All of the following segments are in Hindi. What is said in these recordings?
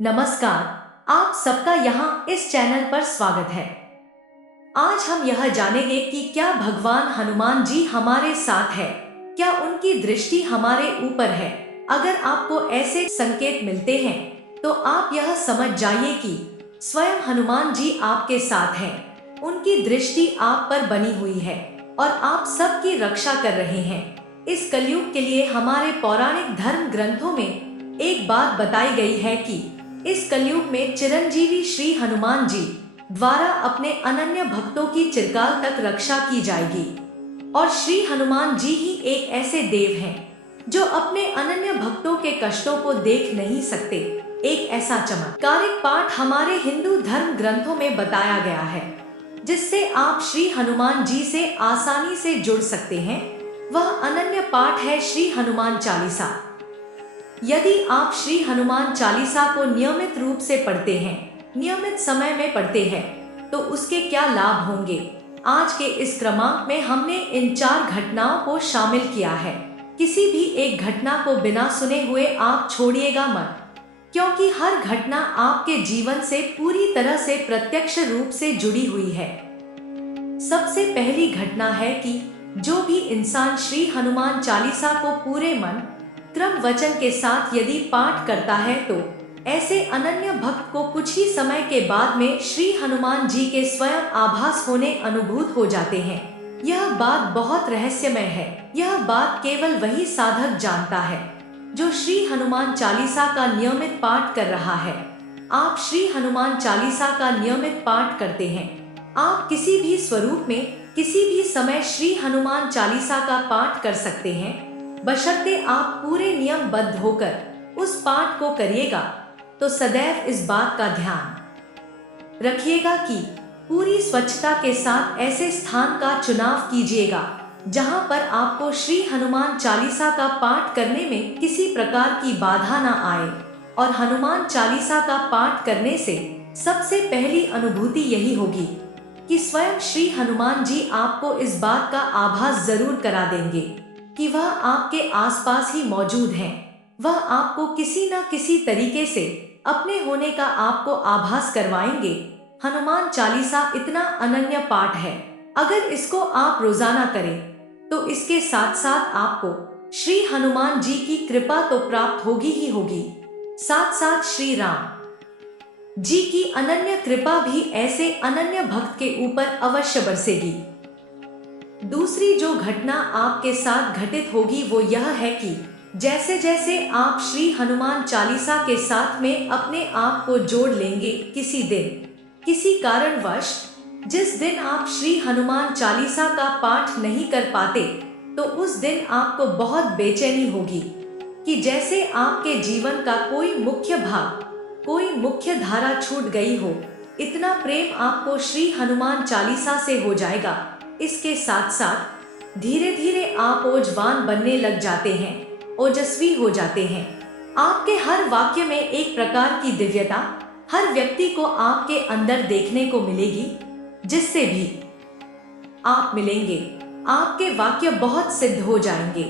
नमस्कार। आप सबका यहाँ इस चैनल पर स्वागत है। आज हम यह जानेंगे कि क्या भगवान हनुमान जी हमारे साथ है, क्या उनकी दृष्टि हमारे ऊपर है। अगर आपको ऐसे संकेत मिलते हैं तो आप यह समझ जाइए कि स्वयं हनुमान जी आपके साथ हैं। उनकी दृष्टि आप पर बनी हुई है और आप सबकी रक्षा कर रहे हैं। इस कलयुग के लिए हमारे पौराणिक धर्म ग्रंथों में एक बात बताई गई है कि इस कलयुग में चिरंजीवी श्री हनुमान जी द्वारा अपने अनन्य भक्तों की चिरकाल तक रक्षा की जाएगी। और श्री हनुमान जी ही एक ऐसे देव हैं जो अपने अनन्य भक्तों के कष्टों को देख नहीं सकते। एक ऐसा चमत्कारिक पाठ हमारे हिंदू धर्म ग्रंथों में बताया गया है जिससे आप श्री हनुमान जी से आसानी से जुड़ सकते हैं। वह अनन्य पाठ है श्री हनुमान चालीसा। यदि आप श्री हनुमान चालीसा को नियमित रूप से पढ़ते हैं, नियमित समय में पढ़ते हैं, तो उसके क्या लाभ होंगे। आज के इस क्रमांक में हमने इन 4 घटनाओं को शामिल किया है। किसी भी एक घटना को बिना सुने हुए आप छोड़िएगा मत, क्योंकि हर घटना आपके जीवन से पूरी तरह से प्रत्यक्ष रूप से जुड़ी हुई है। सबसे पहली घटना है कि जो भी इंसान श्री हनुमान चालीसा को पूरे मन क्रम वचन के साथ यदि पाठ करता है तो ऐसे अनन्य भक्त को कुछ ही समय के बाद में श्री हनुमान जी के स्वयं आभास होने अनुभूत हो जाते हैं। यह बात बहुत रहस्यमय है। यह बात केवल वही साधक जानता है जो श्री हनुमान चालीसा का नियमित पाठ कर रहा है। आप श्री हनुमान चालीसा का नियमित पाठ करते हैं। आप किसी भी स्वरूप में किसी भी समय श्री हनुमान चालीसा का पाठ कर सकते हैं, बशर्ते आप पूरे नियमबद्ध होकर उस पाठ को करिएगा। तो सदैव इस बात का ध्यान रखिएगा कि पूरी स्वच्छता के साथ ऐसे स्थान का चुनाव कीजिएगा जहां पर आपको श्री हनुमान चालीसा का पाठ करने में किसी प्रकार की बाधा न आए। और हनुमान चालीसा का पाठ करने से सबसे पहली अनुभूति यही होगी कि स्वयं श्री हनुमान जी आपको इस बात का आभास जरूर करा देंगे कि वह आपके आसपास ही मौजूद हैं। वह आपको किसी न किसी तरीके से अपने होने का आपको आभास करवाएंगे। हनुमान चालीसा इतना अनन्य पाठ है, अगर इसको आप रोजाना करें तो इसके साथ साथ आपको श्री हनुमान जी की कृपा तो प्राप्त होगी ही होगी, साथ साथ श्री राम जी की अनन्य कृपा भी ऐसे अनन्य भक्त के ऊपर अवश्य बरसेगी। दूसरी जो घटना आपके साथ घटित होगी वो यह है कि जैसे जैसे आप श्री हनुमान चालीसा के साथ में अपने आप को जोड़ लेंगे, किसी दिन किसी कारणवश जिस दिन आप श्री हनुमान चालीसा का पाठ नहीं कर पाते तो उस दिन आपको बहुत बेचैनी होगी कि जैसे आपके जीवन का कोई मुख्य भाग, कोई मुख्य धारा छूट गई हो। इतना प्रेम आपको श्री हनुमान चालीसा से हो जाएगा। इसके साथ साथ धीरे धीरे आप ओजवान बनने लग जाते हैं, ओजस्वी हो जाते हैं। आपके हर वाक्य में एक प्रकार की दिव्यता हर व्यक्ति को आपके अंदर देखने को मिलेगी। जिससे भी आप मिलेंगे आपके वाक्य बहुत सिद्ध हो जाएंगे।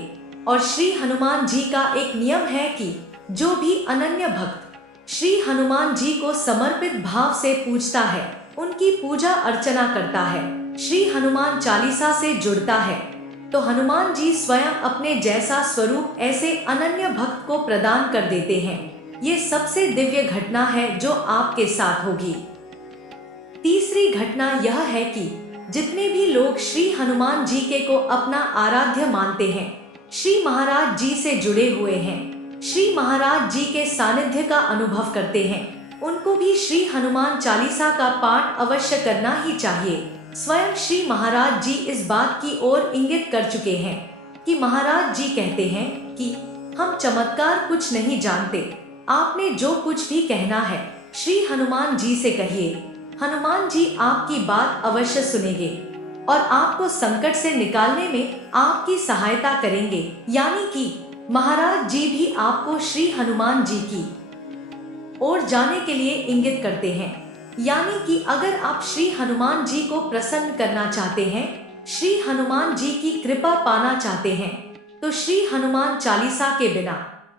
और श्री हनुमान जी का एक नियम है कि जो भी अनन्य भक्त श्री हनुमान जी को समर्पित भाव से पूजता है, उनकी पूजा अर्चना करता है, श्री हनुमान चालीसा से जुड़ता है, तो हनुमान जी स्वयं अपने जैसा स्वरूप ऐसे अनन्य भक्त को प्रदान कर देते हैं। ये सबसे दिव्य घटना है जो आपके साथ होगी। तीसरी घटना यह है कि जितने भी लोग श्री हनुमान जी के को अपना आराध्य मानते हैं, श्री महाराज जी से जुड़े हुए हैं, श्री महाराज जी के सानिध्य का अनुभव करते हैं, उनको भी श्री हनुमान चालीसा का पाठ अवश्य करना ही चाहिए। स्वयं श्री महाराज जी इस बात की ओर इंगित कर चुके हैं कि महाराज जी कहते हैं कि हम चमत्कार कुछ नहीं जानते, आपने जो कुछ भी कहना है श्री हनुमान जी से कहिए। हनुमान जी आपकी बात अवश्य सुनेंगे और आपको संकट से निकालने में आपकी सहायता करेंगे। यानी कि महाराज जी भी आपको श्री हनुमान जी की ओर जाने के लिए इंगित करते हैं। यानी कि अगर आप श्री हनुमान जी को प्रसन्न करना चाहते हैं, श्री हनुमान जी की कृपा पाना चाहते हैं, तो श्री हनुमान चालीसा के बिना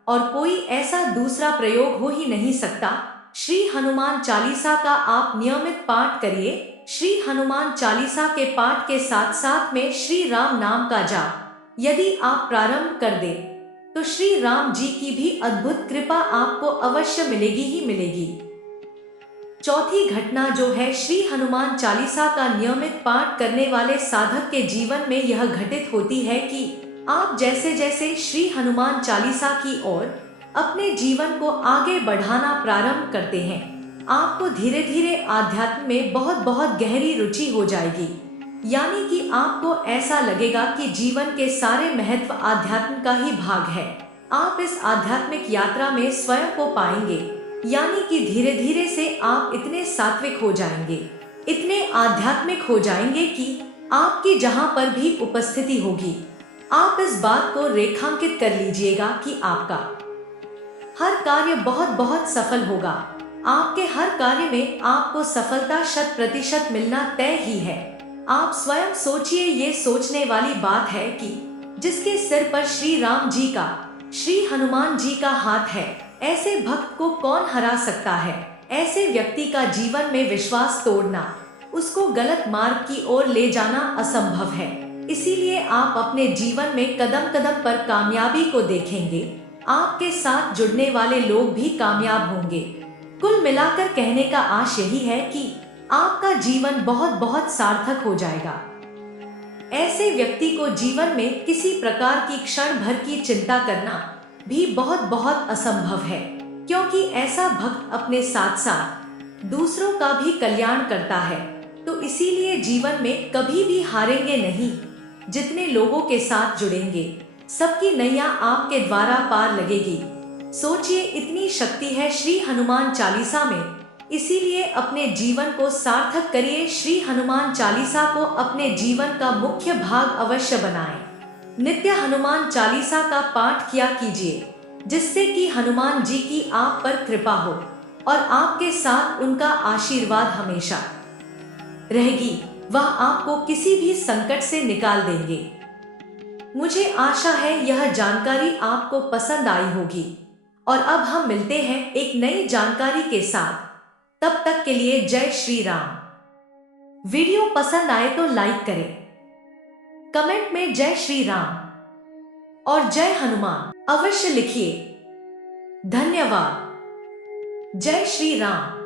और कोई ऐसा दूसरा प्रयोग हो ही नहीं सकता श्री हनुमान चालीसा का आप नियमित पाठ करिए। श्री हनुमान चालीसा के पाठ के साथ साथ में श्री राम नाम का जाप यदि आप प्रारंभ कर दें तो श्री राम जी की भी अद्भुत कृपा आपको अवश्य मिलेगी ही मिलेगी। चौथी घटना जो है, श्री हनुमान चालीसा का नियमित पाठ करने वाले साधक के जीवन में यह घटित होती है कि आप जैसे जैसे श्री हनुमान चालीसा की ओर अपने जीवन को आगे बढ़ाना प्रारंभ करते हैं, आपको धीरे धीरे आध्यात्म में बहुत बहुत गहरी रुचि हो जाएगी। यानी कि आपको ऐसा लगेगा कि जीवन के सारे महत्व आध्यात्म का ही भाग है। आप इस आध्यात्मिक यात्रा में स्वयं को पाएंगे। यानी कि धीरे धीरे से आप इतने सात्विक हो जाएंगे, इतने आध्यात्मिक हो जाएंगे कि आपकी जहां पर भी उपस्थिति होगी, आप इस बात को रेखांकित कर लीजिएगा कि आपका हर कार्य बहुत बहुत सफल होगा। आपके हर कार्य में आपको सफलता 100% मिलना तय ही है। आप स्वयं सोचिए, ये सोचने वाली बात है कि जिसके सिर पर श्री राम जी का, श्री हनुमान जी का हाथ है, ऐसे भक्त को कौन हरा सकता है। ऐसे व्यक्ति का जीवन में विश्वास तोड़ना, उसको गलत मार्ग की ओर ले जाना असंभव है। इसीलिए आप अपने जीवन में कदम कदम पर कामयाबी को देखेंगे। आपके साथ जुड़ने वाले लोग भी कामयाब होंगे। कुल मिलाकर कहने का आश यही है कि आपका जीवन बहुत बहुत सार्थक हो जाएगा। ऐसे व्यक्ति को जीवन में किसी प्रकार की क्षण भर की चिंता करना भी बहुत बहुत असंभव है, क्योंकि ऐसा भक्त अपने साथ साथ दूसरों का भी कल्याण करता है। तो इसीलिए जीवन में कभी भी हारेंगे नहीं। जितने लोगों के साथ जुड़ेंगे, सबकी नैया आपके द्वारा पार लगेगी। सोचिए, इतनी शक्ति है श्री हनुमान चालीसा में। इसीलिए अपने जीवन को सार्थक करिए। श्री हनुमान चालीसा को अपने जीवन का मुख्य भाग अवश्य बनाएं। नित्य हनुमान चालीसा का पाठ किया कीजिए, जिससे कि हनुमान जी की आप पर कृपा हो और आपके साथ उनका आशीर्वाद हमेशा रहेगी। वह आपको किसी भी संकट से निकाल देंगे। मुझे आशा है यह जानकारी आपको पसंद आई होगी। और अब हम मिलते हैं एक नई जानकारी के साथ। तब तक के लिए जय श्री राम। वीडियो पसंद आए तो लाइक करें, कमेंट में जय श्री राम और जय हनुमान अवश्य लिखिए। धन्यवाद। जय श्री राम।